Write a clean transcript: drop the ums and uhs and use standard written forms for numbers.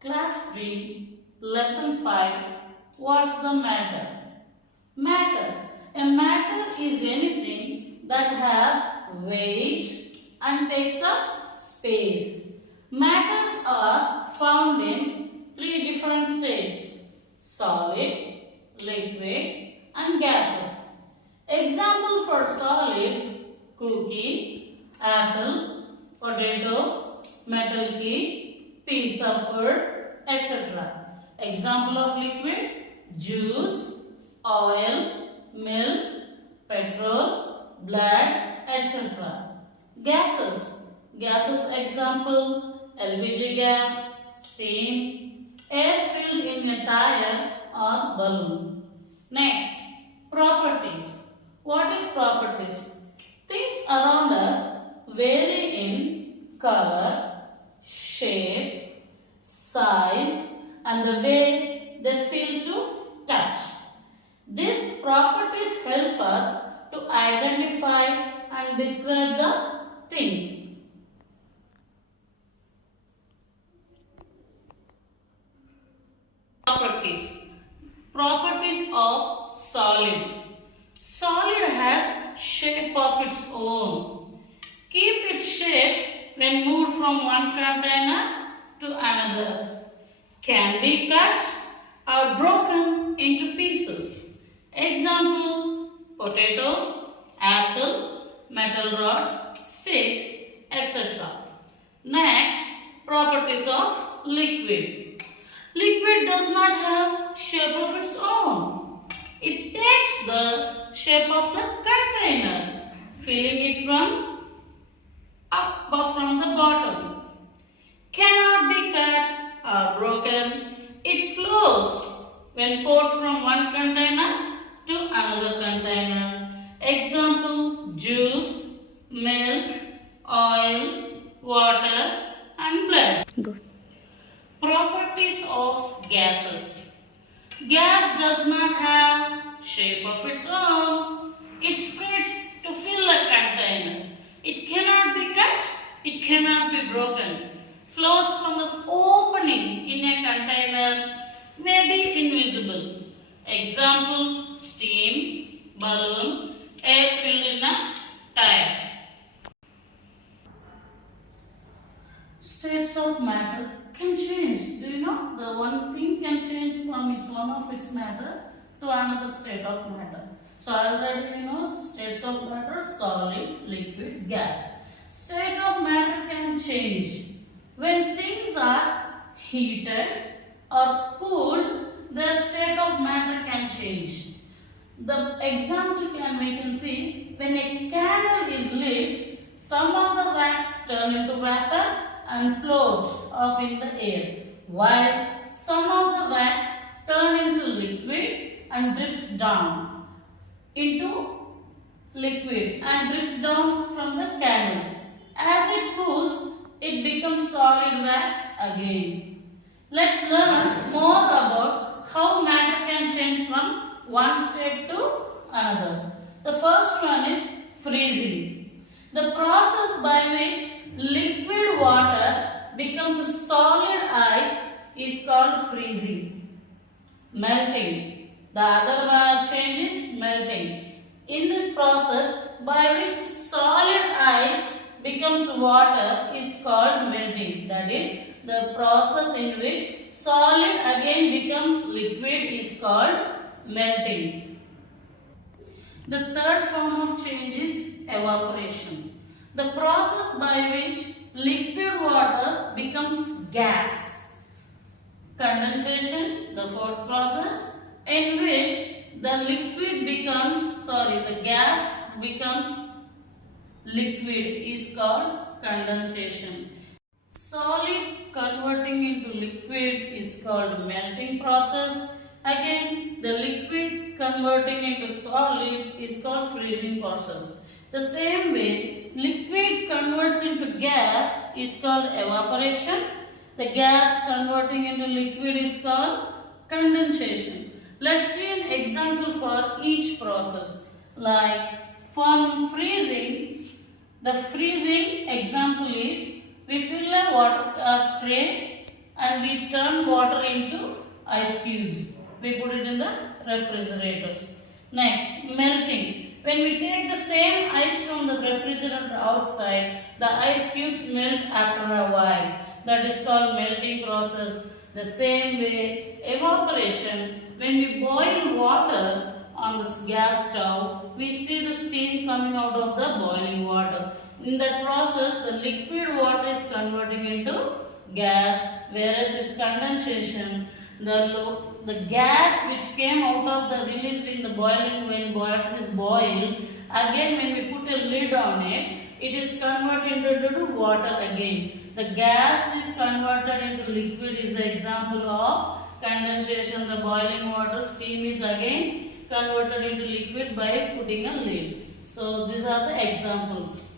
Class 3, Lesson 5, What's the matter? Matter. A matter is anything that has weight and takes up space. Matters are found in three different states: solid, liquid, and gases. Example for solid: cookie, apple, potato, metal key, piece of wood, etc. Example of liquid: juice, oil, milk, petrol, blood, etc. Gases. Gases example: LPG gas, steam, air filled in a tire or balloon. Next, properties. What is properties? Things around us vary in color, shape, size, and the way they feel to touch. These properties help us to identify and describe the things. Properties. Properties of solid. Solid has shape of its own. Keep its shape when moved from one container to another. Can be cut or broken into pieces. Example: potato, apple, metal rods, sticks, etc. Next, properties of liquid. Liquid does not have shape of its own. It takes the shape of the container, filling it from up or from the bottom. Cannot be cut or broken. It flows when poured from one container to another container. Example: juice, milk, oil, water, and blood. Good. Properties of gases. Gas does not have shape of its own. It spreads to fill a container. It cannot be cut. It cannot be broken. Flows from the opening in a container, may be invisible. Example: steam, balloon, air filled in a tire. States of matter can change. Do you know? The one thing can change from one of its matter to another state of matter. So already we know states of matter: solid, liquid, gas. State of matter can change. When things are heated or cooled, the state of matter can change. The example we can see: when a candle is lit, some of the wax turn into vapor and float off in the air, while some of the wax turn into liquid and drips down into liquid and drips down from the candle. As it cools, it becomes solid wax again. Let's learn more about how matter can change from one state to another. The first one is freezing. The process by which liquid water becomes solid ice is called freezing. Melting. The other change is melting. In this process by which solid ice becomes water is called melting. That is, the process in which solid again becomes liquid is called melting. The third form of change is evaporation. The process by which liquid water becomes gas. Condensation, the fourth process, in which the gas becomes liquid is called condensation. Solid converting into liquid is called melting process. Again, the liquid converting into solid is called freezing process. The same way, liquid converts into gas is called evaporation. The gas converting into liquid is called condensation. Let's see an example for each process. Like from freezing, the freezing example is We fill a tray and we turn water into ice cubes. We put it in the refrigerators. Next, melting. When we take the same ice from the refrigerator outside, the ice cubes melt after a while. That is called melting process. The same way, evaporation. When we boil water on the gas stove, we see the steam coming out of the boiling water. In that process, the liquid water is converting into gas, whereas this condensation, the gas which came out of the released in the boiling when water is boiled, again when we put a lid on it, it is converted into water again. The gas is converted into liquid is the example of condensation. The boiling water steam is again converted into liquid by putting a lid. So these are the examples.